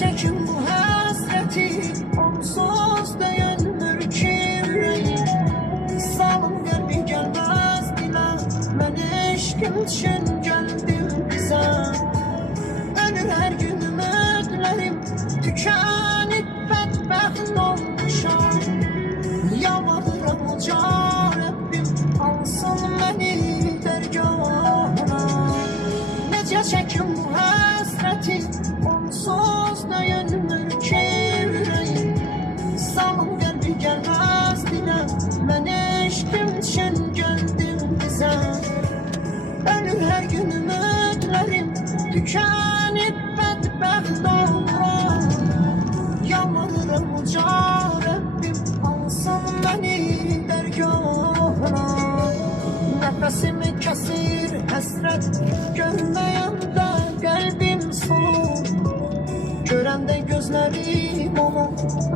çekim bu həsrəti, onsuz döyünmür ki ürəyim. Salım qəlbi gəlməz dilə, mən eşqim üçün gəldim bizə. Ölür hər gün ümidlərim, tükənib bədbəxt olmuşam. Yalvarıram uca Rəbbim, alsın məni dərgahına. Necə çəkim bu həsrəti, onsuz döyünmür ki ürəyim. Salım qəlbi gəlməz dilə, mən eşqim üçün gəldim bizə. Ölür hər gün ümidlərim, tükənib bədbəxt oluram. Yalvarıram uca Rəbbim, alsın məni dərgahına. Nəfəsimi kəsir həsrət, görməyəndə qəlbim solur. Görəndə gözlərim olur.